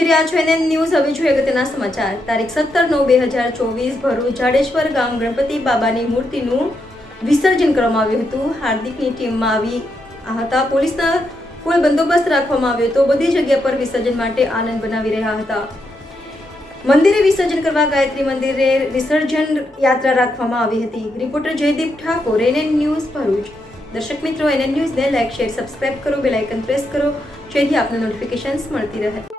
જોઈ રહ્યા છો NN ન્યૂઝ. હવે જોઈએ અગત્યના સમાચાર. તારીખ 17/9/2024 ભરૂચ જાડેશ્વર ગામ ગણપતિ બાબાની મૂર્તિનું વિસર્જન કરવામાં આવ્યું હતું. હાર્દિકની ટીમમાં આવી હતા. પોલીસના ફૂલ બંદોબસ્ત રાખવામાં આવ્યો હતો. બધી જગ્યા પર વિસર્જન માટે આનંદ બનાવી રહ્યા હતા. મંદિરે વિસર્જન કરવા ગાયત્રી મંદિરે વિસર્જન યાત્રા રાખવામાં આવી હતી. Reporter Jaydeep Thakor, NN news Bharuch. દર્શક મિત્રો, NN ન્યૂઝને લાઈક, શેર, સબસ્ક્રાઇબ કરો, બેલ આઇકન પ્રેસ કરો જેથી આપને નોટિફિકેશન્સ મળતી રહે.